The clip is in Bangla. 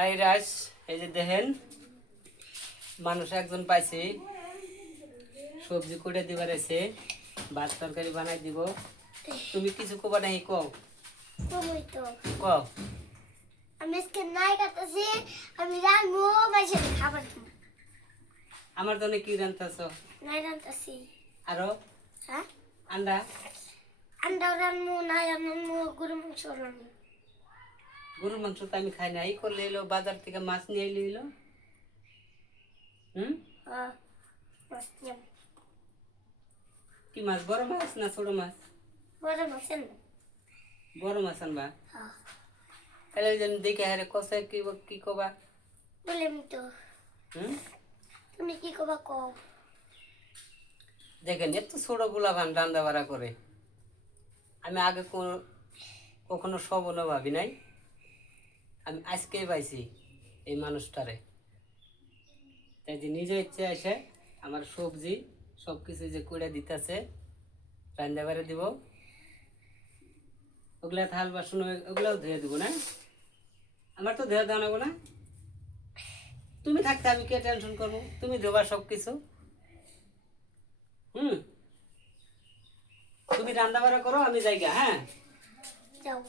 আই রাজ, এই যে দেখেন মানুষ একজন পাইছি, সবজি কুটে দিবার এসে ভাত তরকারি বানাই দিব। তুমি কিছু কবা নাই? কও কমই তো কও। আমি আজকে নাই কাটাছি। আমি রানবো মাঝে খাবার দিব। আমার জন্য কি রান্তাছ? নাই রান্তাছি। আরো হ্যাঁ, আন্ডা? আন্ডাও রানবো, নাই রানবো, গরু মাংস রানবো। গরুর মাংস তো আমি খাই না। এই করলে এলো বাজার থেকে মাছ নিয়ে এলো। হুম, মাছ নিলাম। কি মাছ? বড় মাছ না ছোট মাছ? বড় মাছ না। বড় মাছ আনবা? হ্যাঁ, তাহলে যেন দেখে হারে কষে কি কবা? বললাম তো। হুম, তুমি কি কবা কও? দেখেন এত ছোট গোলাপান রান্না বাড়া করে। আমি আগে কখনো স্বপ্নও ভাবি নাই। আমি আজকেই পাইছি এই মানুষটারে। তাই যে নিজে ইচ্ছে এসে আমার সবজি সব কিছু যে করে দিতেছে, রান্না বাড়ি দিব, ওগুলা থাল বাসন ওগুলাও ধুয়ে দিব না? আমার তো ধুয়ে দেওয়া নেবো না। তুমি থাকতে আমি কে টেনশন করবো? তুমি ধোবা সব কিছু। হুম, তুমি রান্না বাড়া করো, আমি যাই গা। হ্যাঁ, যাও।